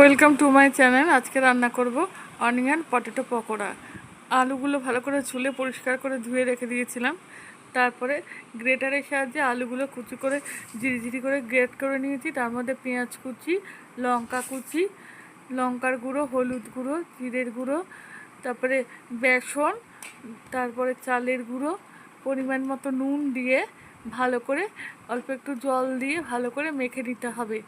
Welcome to my channel. আজকে রান্না করব অনিয়ন পটেটো পকোড়া। আলুগুলো ভালো করে ছুলে পরিষ্কার করে ধুয়ে রেখে দিয়েছিলাম। তারপরে গ্রেটারের সাহায্যে আলুগুলো কুচি করে ঝিরিঝিরি করে গ্রেট করে নিয়েছি। তার মধ্যে পেঁয়াজ কুচি, লঙ্কা কুচি, লঙ্কার গুঁড়ো, হলুদ গুঁড়ো, জিরের গুঁড়ো, তারপরে বেসন, তারপরে চালের গুঁড়ো, পরিমাণ মতো নুন দিয়ে ভালো করে অল্প একটু জল দিয়ে ভালো করে মেখে নিতে হবে।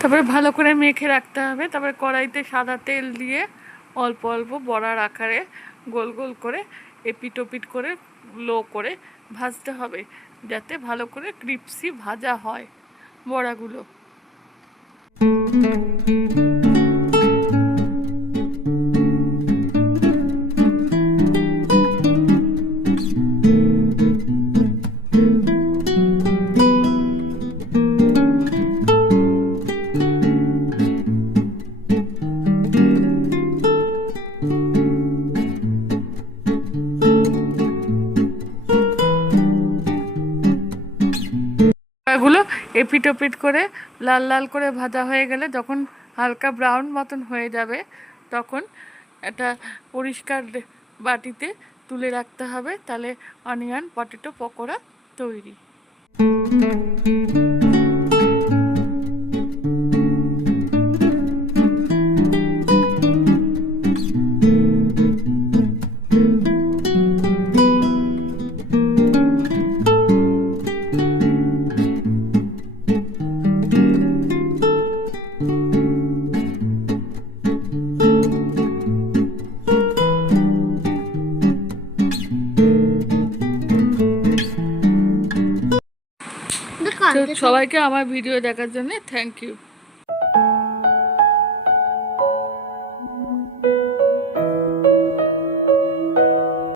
তারপরে ভালো করে মেখে রাখতে হবে। তারপরে কড়াইতে সাদা তেল দিয়ে অল্প অল্প বড়ার আকারে গোল গোল করে এপিট ওপিট করে লো করে ভাজতে হবে, যাতে ভালো করে ক্রিপসি ভাজা হয় বড়াগুলো। গুলো এপিট ওপিট করে লাল লাল করে ভাজা হয়ে গেলে, যখন হালকা ব্রাউন মতন হয়ে যাবে, তখন একটা পরিষ্কার বাটিতে তুলে রাখতে হবে। তাহলে অনিয়ন পটেটো পকোড়া তৈরি। সবাইকে আমার ভিডিও দেখার জন্য থ্যাংক ইউ।